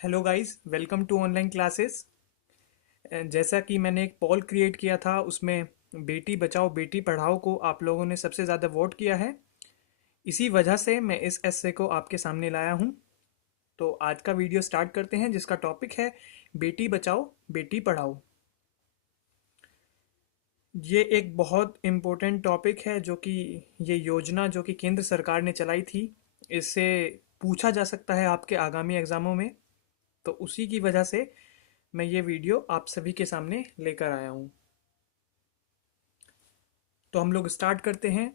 Hello guys, welcome to online classes. जैसा कि मैंने एक पॉल क्रिएट किया था, उसमें बेटी बचाओ बेटी पढ़ाओ को आप लोगों ने सबसे ज़्यादा वोट किया है। इसी वजह से मैं इस एस्से को आपके सामने लाया हूँ। तो आज का वीडियो स्टार्ट करते हैं, जिसका टॉपिक है बेटी बचाओ बेटी पढ़ाओ। ये एक बहुत इम्पोर्टेंट टॉपिक है, जो कि ये योजना जो कि केंद्र सरकार ने चलाई थी, इससे पूछा जा सकता है आपके आगामी एग्ज़ामों में। तो उसी की वजह से मैं ये वीडियो आप सभी के सामने लेकर आया हूँ। तो हम लोग स्टार्ट करते हैं।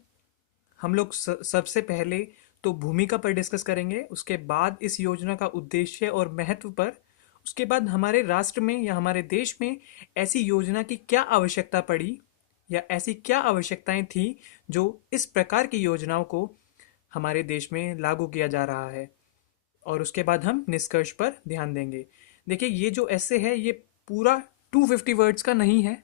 हम लोग सबसे पहले तो भूमिका पर डिस्कस करेंगे, उसके बाद इस योजना का उद्देश्य और महत्व पर, उसके बाद हमारे राष्ट्र में या हमारे देश में ऐसी योजना की क्या आवश्यकता पड़ी या ऐसी क्या आवश्यकताएं थी जो इस प्रकार की योजनाओं को हमारे देश में लागू किया जा रहा है, और उसके बाद हम निष्कर्ष पर ध्यान देंगे। देखिए, ये जो ऐसे है ये पूरा 250 वर्ड्स का नहीं है।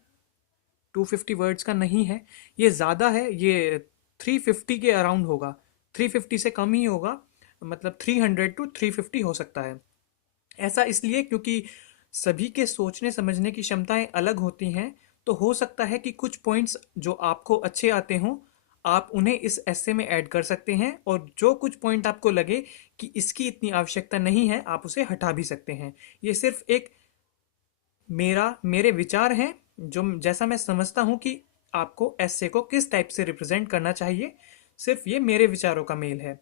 250 वर्ड्स का नहीं है, ये ज़्यादा है। ये 350 के अराउंड होगा, 350 से कम ही होगा। मतलब 300 टू 350 हो सकता है। ऐसा इसलिए क्योंकि सभी के सोचने समझने की क्षमताएं अलग होती हैं। तो हो सकता है कि कुछ पॉइंट्स जो आपको अच्छे आते हों, आप उन्हें इस ऐसे में ऐड कर सकते हैं, और जो कुछ पॉइंट आपको लगे कि इसकी इतनी आवश्यकता नहीं है, आप उसे हटा भी सकते हैं। ये सिर्फ एक मेरे विचार हैं, जो जैसा मैं समझता हूँ कि आपको ऐसे को किस टाइप से रिप्रेजेंट करना चाहिए। सिर्फ ये मेरे विचारों का मेल है।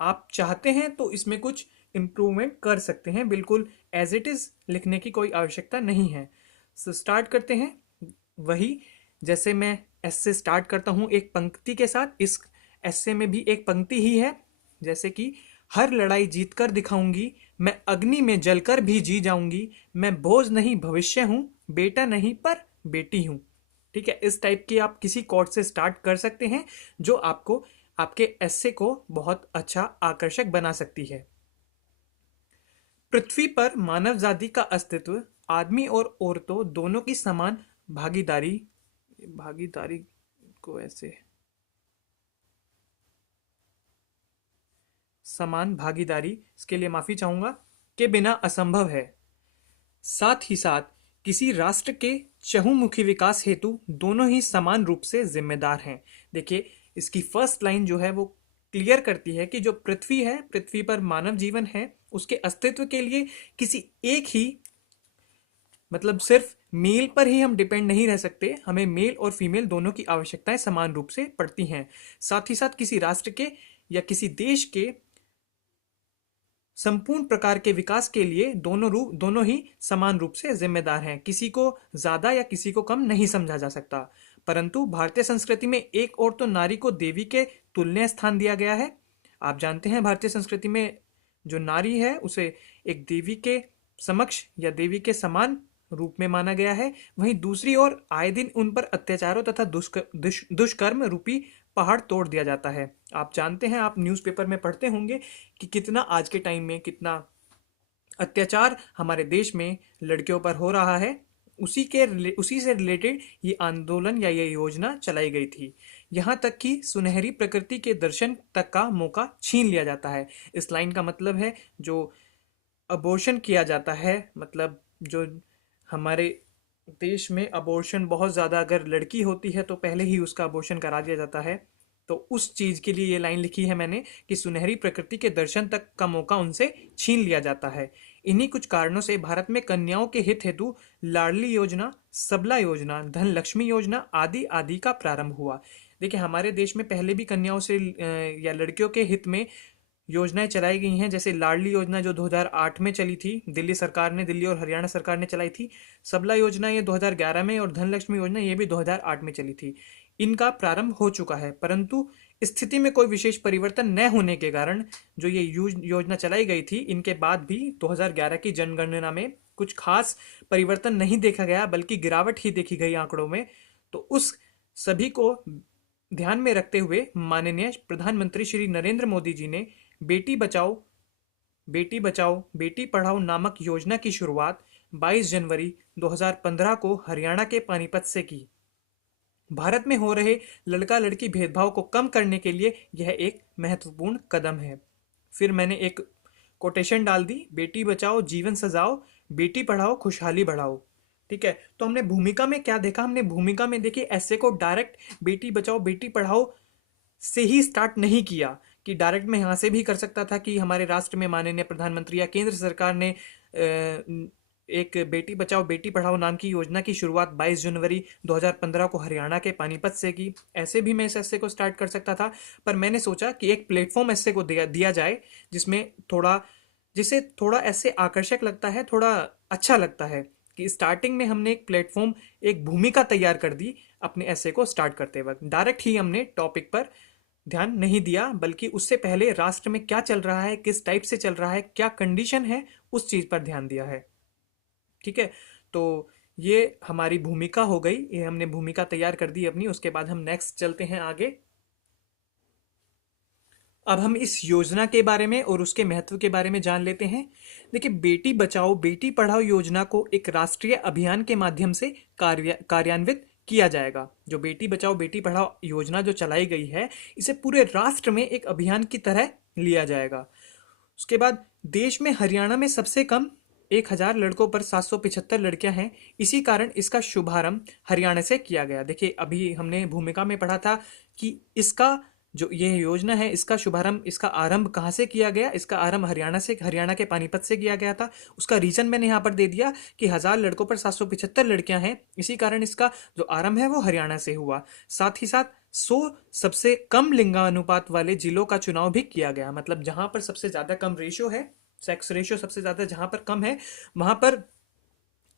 आप चाहते हैं तो इसमें कुछ इम्प्रूवमेंट कर सकते हैं, बिल्कुल एज इट इज़ लिखने की कोई आवश्यकता नहीं है। सो स्टार्ट करते हैं। वही, जैसे मैं ऐसे स्टार्ट करता हूँ एक पंक्ति के साथ, इस ऐसे में भी एक पंक्ति ही है, जैसे कि हर लड़ाई जीत कर दिखाऊंगी, मैं अग्नि में जलकर भी जी जाऊंगी, मैं बोझ नहीं भविष्य हूँ, बेटा नहीं पर बेटी हूँ। ठीक है, इस टाइप की आप किसी कोट से स्टार्ट कर सकते हैं, जो आपको आपके ऐसे को बहुत अच्छा आकर्षक बना सकती है। पृथ्वी पर मानव जाति का अस्तित्व आदमी और औरतों दोनों की समान भागीदारी भागीदारी को ऐसे समान भागीदारी, इसके लिए माफी चाहूंगा, के बिना असंभव है। साथ ही साथ किसी राष्ट्र के चहुमुखी विकास हेतु दोनों ही समान रूप से जिम्मेदार हैं। देखिए, इसकी फर्स्ट लाइन जो है वो क्लियर करती है कि जो पृथ्वी है, पृथ्वी पर मानव जीवन है, उसके अस्तित्व के लिए किसी एक ही, मतलब सिर्फ मेल पर ही हम डिपेंड नहीं रह सकते, हमें मेल और फीमेल दोनों की आवश्यकताएं समान रूप से पड़ती हैं। साथ ही साथ किसी राष्ट्र के या किसी देश के संपूर्ण प्रकार के विकास के लिए दोनों ही समान रूप से जिम्मेदार हैं। किसी को ज्यादा या किसी को कम नहीं समझा जा सकता। परंतु भारतीय संस्कृति में एक और तो नारी को देवी के तुल्य स्थान दिया गया है। आप जानते हैं, भारतीय संस्कृति में जो नारी है उसे एक देवी के समक्ष या देवी के समान रूप में माना गया है। वहीं दूसरी ओर आए दिन उन पर अत्याचारों तथा दुष्कर्म रूपी पहाड़ तोड़ दिया जाता है। आप जानते हैं, आप न्यूज़पेपर में पढ़ते होंगे कि कितना आज के टाइम में कितना अत्याचार हमारे देश में लड़कियों पर हो रहा है। उसी से रिलेटेड ये आंदोलन या ये योजना चलाई गई थी। यहाँ तक कि सुनहरी प्रकृति के दर्शन तक का मौका छीन लिया जाता है। इस लाइन का मतलब है, जो अबॉर्शन किया जाता है, मतलब जो हमारे देश में अबॉर्शन बहुत ज़्यादा, अगर लड़की होती है तो पहले ही उसका अबॉर्शन करा दिया जाता है। तो उस चीज़ के लिए ये लाइन लिखी है मैंने कि सुनहरी प्रकृति के दर्शन तक का मौका उनसे छीन लिया जाता है। इन्हीं कुछ कारणों से भारत में कन्याओं के हित हेतु लाडली योजना, सबला योजना, धन लक्ष्मी योजना आदि आदि का प्रारंभ हुआ। देखिए, हमारे देश में पहले भी कन्याओं से या लड़कियों के हित में योजनाएं चलाई गई हैं। जैसे लाडली योजना जो 2008 में चली थी, दिल्ली सरकार ने, दिल्ली और हरियाणा सरकार ने चलाई थी। सबला योजना ये 2011 में, और धनलक्ष्मी योजना ये भी 2008 में चली थी। इनका प्रारंभ हो चुका है, परंतु स्थिति में कोई विशेष परिवर्तन न होने के कारण जो ये योजना चलाई गई थी, इनके बाद भी 2011 की जनगणना में कुछ खास परिवर्तन नहीं देखा गया, बल्कि गिरावट ही देखी गई आंकड़ों में। तो उस सभी को ध्यान में रखते हुए माननीय प्रधानमंत्री श्री नरेंद्र मोदी जी ने बेटी बचाओ बेटी पढ़ाओ नामक योजना की शुरुआत 22 जनवरी 2015 को हरियाणा के पानीपत से की। भारत में हो रहे लड़का लड़की भेदभाव को कम करने के लिए यह एक महत्वपूर्ण कदम है। फिर मैंने एक कोटेशन डाल दी, बेटी बचाओ जीवन सजाओ, बेटी पढ़ाओ खुशहाली बढ़ाओ। ठीक है, तो हमने भूमिका में क्या देखा, हमने भूमिका में देखिए ऐसे को डायरेक्ट बेटी बचाओ बेटी पढ़ाओ से ही स्टार्ट नहीं किया, कि डायरेक्ट में यहाँ से भी कर सकता था कि हमारे राष्ट्र में माननीय प्रधानमंत्री या केंद्र सरकार ने एक बेटी बचाओ बेटी पढ़ाओ नाम की योजना की शुरुआत 22 जनवरी 2015 को हरियाणा के पानीपत से की। ऐसे भी मैं इस ऐसे को स्टार्ट कर सकता था, पर मैंने सोचा कि एक प्लेटफॉर्म ऐसे को दिया जाए जिसमें थोड़ा, जिसे थोड़ा ऐसे आकर्षक लगता है, थोड़ा अच्छा लगता है, कि स्टार्टिंग में हमने एक प्लेटफॉर्म, एक भूमिका तैयार कर दी अपने ऐसे को स्टार्ट करते वक्त। डायरेक्ट ही हमने टॉपिक पर ध्यान नहीं दिया, बल्कि उससे पहले राष्ट्र में क्या चल रहा है, किस टाइप से चल रहा है, क्या कंडीशन है, उस चीज पर ध्यान दिया है। ठीक है, तो ये हमारी भूमिका हो गई, ये हमने भूमिका तैयार कर दी अपनी। उसके बाद हम नेक्स्ट चलते हैं आगे। अब हम इस योजना के बारे में और उसके महत्व के बारे में जान लेते हैं। देखिए, बेटी बचाओ बेटी पढ़ाओ योजना को एक राष्ट्रीय अभियान के माध्यम से कार्यान्वित किया जाएगा। जो बेटी बचाओ बेटी पढ़ाओ योजना जो चलाई गई है, इसे पूरे राष्ट्र में एक अभियान की तरह लिया जाएगा। उसके बाद देश में हरियाणा में सबसे कम 1000 लड़कों पर 775 लड़कियां हैं। इसी कारण इसका शुभारंभ हरियाणा से किया गया। देखिए, अभी हमने भूमिका में पढ़ा था कि इसका जो ये योजना है, इसका शुभारंभ, इसका आरंभ कहाँ से किया गया। इसका आरंभ हरियाणा से, हरियाणा के पानीपत से किया गया था। उसका रीजन मैंने यहाँ पर दे दिया कि 1000 लड़कों पर 775 लड़कियां हैं, इसी कारण इसका जो आरंभ है वो हरियाणा से हुआ। साथ ही साथ 100 सबसे कम लिंगानुपात वाले जिलों का चुनाव भी किया गया। मतलब जहां पर सबसे ज्यादा कम रेशियो है, सेक्स रेशियो सबसे ज्यादा जहां पर कम है, वहां पर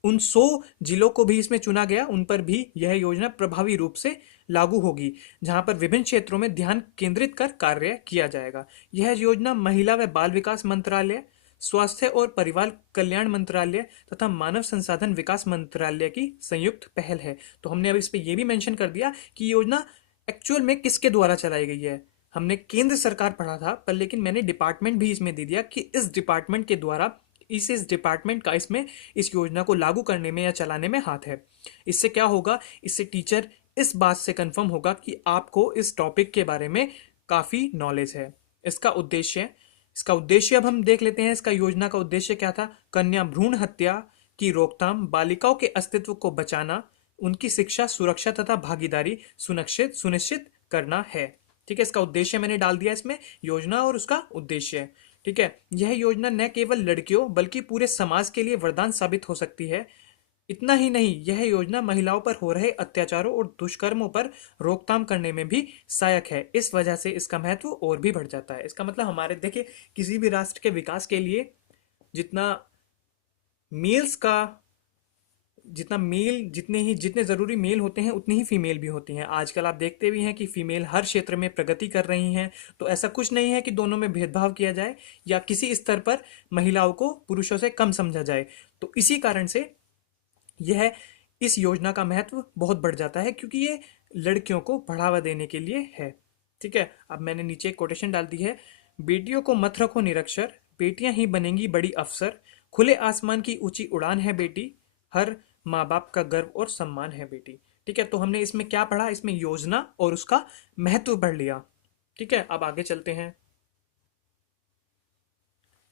उन 100 जिलों को भी इसमें चुना गया। उन पर भी यह योजना प्रभावी रूप से लागू होगी, जहां पर विभिन्न क्षेत्रों में ध्यान केंद्रित कर कार्य किया जाएगा। यह योजना महिला व बाल विकास मंत्रालय, स्वास्थ्य और परिवार कल्याण मंत्रालय तथा मानव संसाधन विकास मंत्रालय की संयुक्त पहल है। तो हमने अब इस पे ये भी मेंशन कर दिया कि योजना एक्चुअल में किसके द्वारा चलाई गई है। हमने केंद्र सरकार पढ़ा था, पर लेकिन मैंने डिपार्टमेंट भी इसमें दे दिया कि इस डिपार्टमेंट के द्वारा, इस डिपार्टमेंट का इसमें इस योजना को लागू करने में या चलाने में हाथ है। इससे क्या होगा, इससे टीचर इस बात से कंफर्म होगा कि आपको इस टॉपिक के बारे में काफ़ी नॉलेज है। इसका उद्देश्य अब हम देख लेते हैं। इसका योजना का उद्देश्य क्या था? कन्या भ्रूण हत्या की रोकथाम, बालिकाओं के अस्तित्व को बचाना, उनकी शिक्षा, सुरक्षा तथा भागीदारी सुनिश्चित करना है। ठीक है, इसका उद्देश्य मैंने डाल दिया इसमें, योजना और उसका उद्देश्य। ठीक है, यह योजना न केवल लड़कियों बल्कि पूरे समाज के लिए वरदान साबित हो सकती है। इतना ही नहीं, यह योजना महिलाओं पर हो रहे अत्याचारों और दुष्कर्मों पर रोकथाम करने में भी सहायक है। इस वजह से इसका महत्व और भी बढ़ जाता है। इसका मतलब हमारे देखिए, किसी भी राष्ट्र के विकास के लिए जितना मेल्स का जितने ज़रूरी मेल होते हैं, उतनी ही फीमेल भी होती हैं। आजकल आप देखते भी हैं कि फीमेल हर क्षेत्र में प्रगति कर रही हैं। तो ऐसा कुछ नहीं है कि दोनों में भेदभाव किया जाए या किसी स्तर पर महिलाओं को पुरुषों से कम समझा जाए। तो इसी कारण से यह इस योजना का महत्व बहुत बढ़ जाता है, क्योंकि ये लड़कियों को बढ़ावा देने के लिए है। ठीक है, अब मैंने नीचे एक कोटेशन डाल दी है, बेटियों को मत रखो निरक्षर, बेटियां ही बनेंगी बड़ी अफसर, खुले आसमान की ऊंची उड़ान है बेटी, हर माँ बाप का गर्व और सम्मान है बेटी। ठीक है, तो हमने इसमें क्या पढ़ा? इसमें योजना और उसका महत्व पढ़ लिया। ठीक है, अब आगे चलते हैं।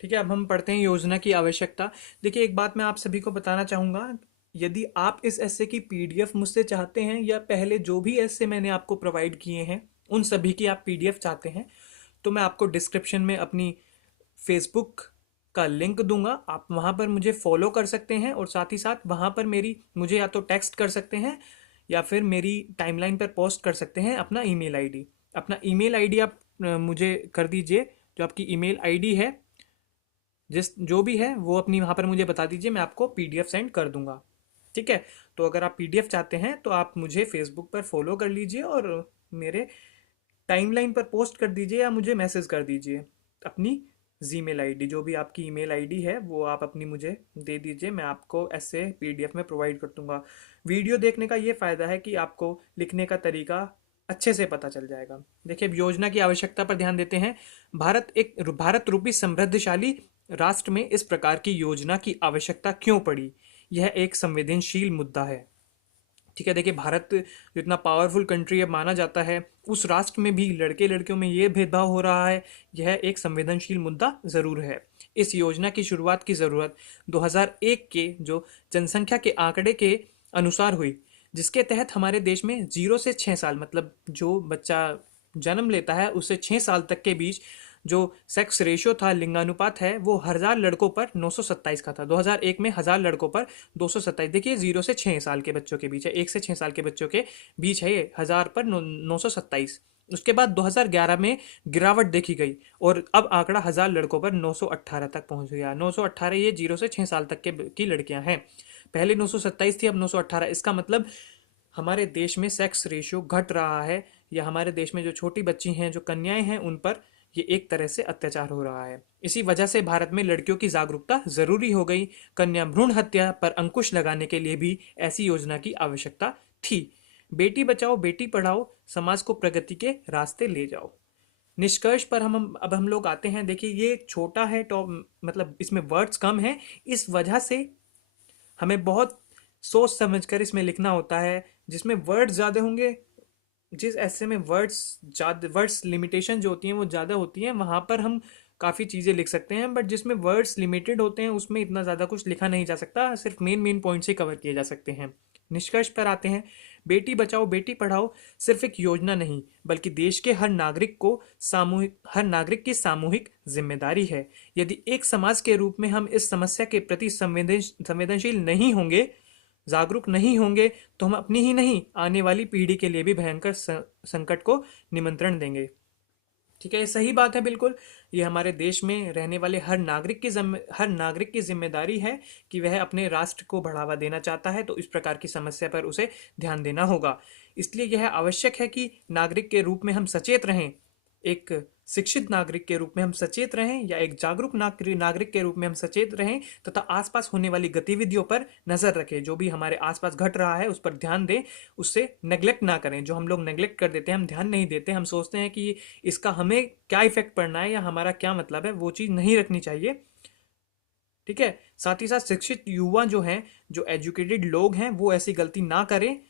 ठीक है, अब हम पढ़ते हैं योजना की आवश्यकता। देखिए, एक बात मैं आप सभी को बताना चाहूँगा, यदि आप इस ऐसे की पीडीएफ मुझसे चाहते हैं, या पहले जो भी ऐसे मैंने आपको प्रोवाइड किए हैं उन सभी की आप पीडीएफ चाहते हैं, तो मैं आपको डिस्क्रिप्शन में अपनी फेसबुक का लिंक दूंगा। आप वहाँ पर मुझे फॉलो कर सकते हैं, और साथ ही साथ वहाँ पर मुझे या तो टेक्स्ट कर सकते हैं या फिर मेरी टाइमलाइन पर पोस्ट कर सकते हैं अपना ईमेल आईडी। अपना ईमेल आईडी आप मुझे कर दीजिए, जो आपकी ईमेल आईडी है, जो भी है वो अपनी वहाँ पर मुझे बता दीजिए, मैं आपको पीडीएफ सेंड कर दूंगा। ठीक है, तो अगर आप पीडीएफ चाहते हैं तो आप मुझे फेसबुक पर फॉलो कर लीजिए और मेरे टाइमलाइन पर पोस्ट कर दीजिए, या मुझे मैसेज कर दीजिए अपनी जीमेल आईडी। जो भी आपकी ईमेल आईडी है वो आप अपनी मुझे दे दीजिए, मैं आपको ऐसे पीडीएफ में प्रोवाइड कर दूंगा। वीडियो देखने का ये फ़ायदा है कि आपको लिखने का तरीका अच्छे से पता चल जाएगा। देखिए, अब योजना की आवश्यकता पर ध्यान देते हैं। भारत रूपी समृद्धशाली राष्ट्र में इस प्रकार की योजना की आवश्यकता क्यों पड़ी? यह एक संवेदनशील मुद्दा है। ठीक है, देखिए, भारत जो इतना पावरफुल कंट्री अब माना जाता है, उस राष्ट्र में भी लड़के लड़कियों में ये भेदभाव हो रहा है, यह एक संवेदनशील मुद्दा ज़रूर है। इस योजना की शुरुआत की ज़रूरत 2001 के जो जनसंख्या के आंकड़े के अनुसार हुई, जिसके तहत हमारे देश में 0 से 6 साल, मतलब जो बच्चा जन्म लेता है उससे 6 साल तक के बीच जो सेक्स रेशियो था, लिंगानुपात है, वो 1000 लड़कों पर 927 का था। 2001 में 1000 लड़कों पर 227। देखिए 0 से 6 साल के बच्चों के बीच है, 1 से 6 साल के बच्चों के बीच है ये, 1000 पर 927। उसके बाद 2011 में गिरावट देखी गई और अब आंकड़ा 1000 लड़कों पर 918 तक पहुंच गया। 918, ये 0 से 6 साल तक के की लड़कियां हैं। पहले 927 थी, अब 918। इसका मतलब हमारे देश में सेक्स रेशियो घट रहा है, या हमारे देश में जो छोटी बच्ची हैं, जो कन्याएं हैं, उन पर ये एक तरह से अत्याचार हो रहा है। इसी वजह से भारत में लड़कियों की जागरूकता जरूरी हो गई। कन्या भ्रूण हत्या पर अंकुश लगाने के लिए भी ऐसी योजना की आवश्यकता थी। बेटी बचाओ बेटी पढ़ाओ, समाज को प्रगति के रास्ते ले जाओ। निष्कर्ष पर हम लोग आते हैं। देखिए ये छोटा है, टॉप मतलब इसमें वर्ड्स कम हैं, इस वजह से हमें बहुत सोच समझकर इसमें लिखना होता है। जिसमें वर्ड्स ज़्यादा होंगे, जिस ऐसे में वर्ड्स लिमिटेशन जो होती हैं वो ज़्यादा होती हैं, वहाँ पर हम काफ़ी चीज़ें लिख सकते हैं। बट जिसमें वर्ड्स लिमिटेड होते हैं उसमें इतना ज़्यादा कुछ लिखा नहीं जा सकता, सिर्फ मेन मेन पॉइंट्स ही कवर किए जा सकते हैं। निष्कर्ष पर आते हैं। बेटी बचाओ बेटी पढ़ाओ सिर्फ एक योजना नहीं, बल्कि देश के हर नागरिक की सामूहिक जिम्मेदारी है। यदि एक समाज के रूप में हम इस समस्या के प्रति संवेदनशील नहीं होंगे, जागरूक नहीं होंगे, तो हम अपनी ही नहीं, आने वाली पीढ़ी के लिए भी भयंकर संकट को निमंत्रण देंगे। ठीक है, ये सही बात है बिल्कुल। ये हमारे देश में रहने वाले हर नागरिक की जिम्मेदारी है कि वह अपने राष्ट्र को बढ़ावा देना चाहता है, तो इस प्रकार की समस्या पर उसे ध्यान देना होगा। इसलिए यह आवश्यक है कि नागरिक के रूप में हम सचेत रहें, एक शिक्षित नागरिक के रूप में हम सचेत रहें, या एक जागरूक नागरिक के रूप में हम सचेत रहें, तथा आसपास होने वाली गतिविधियों पर नजर रखें। जो भी हमारे आसपास घट रहा है उस पर ध्यान दें, उससे नेग्लेक्ट ना करें। जो हम लोग नेग्लेक्ट कर देते हैं, हम ध्यान नहीं देते, हम सोचते हैं कि इसका हमें क्या इफेक्ट पड़ना है या हमारा क्या मतलब है, वो चीज़ नहीं रखनी चाहिए। ठीक है, साथ ही साथ शिक्षित युवा जो हैं, जो एजुकेटेड लोग हैं, वो ऐसी गलती ना करें।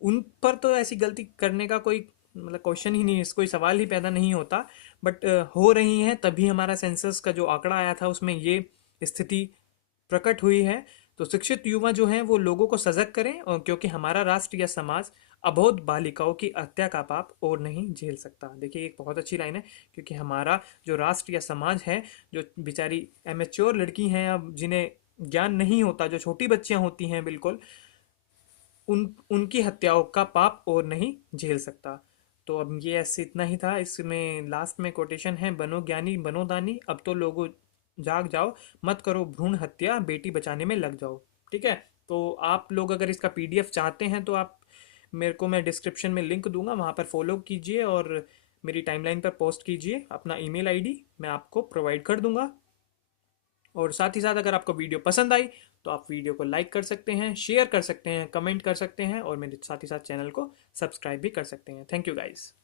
उन पर तो ऐसी गलती करने का कोई मतलब क्वेश्चन ही नहीं, कोई सवाल ही पैदा नहीं होता। बट हो रही हैं, तभी हमारा सेंसस का जो आंकड़ा आया था उसमें ये स्थिति प्रकट हुई है। तो शिक्षित युवा जो हैं वो लोगों को सजग करें, और क्योंकि हमारा राष्ट्र या समाज अबोध बालिकाओं की हत्या का पाप और नहीं झेल सकता। देखिए एक बहुत अच्छी लाइन है, क्योंकि हमारा जो राष्ट्र या समाज है, जो बेचारी एमेच्योर लड़की हैं, अब जिन्हें ज्ञान नहीं होता, जो छोटी बच्चियां होती हैं बिल्कुल, उनकी हत्याओं का पाप और नहीं झेल सकता। तो अब ये ऐसे इतना ही था। इसमें लास्ट में कोटेशन है, बनो ज्ञानी बनो दानी, अब तो लोगों जाग जाओ, मत करो भ्रूण हत्या, बेटी बचाने में लग जाओ। ठीक है, तो आप लोग अगर इसका पीडीएफ चाहते हैं तो आप मेरे को, मैं डिस्क्रिप्शन में लिंक दूंगा, वहाँ पर फॉलो कीजिए और मेरी टाइमलाइन पर पोस्ट कीजिए। अपना ईमेल आईडी मैं आपको प्रोवाइड कर दूंगा। और साथ ही साथ अगर आपको वीडियो पसंद आई तो आप वीडियो को लाइक कर सकते हैं, शेयर कर सकते हैं, कमेंट कर सकते हैं, और मेरे साथ ही साथ चैनल को सब्सक्राइब भी कर सकते हैं। Thank you guys.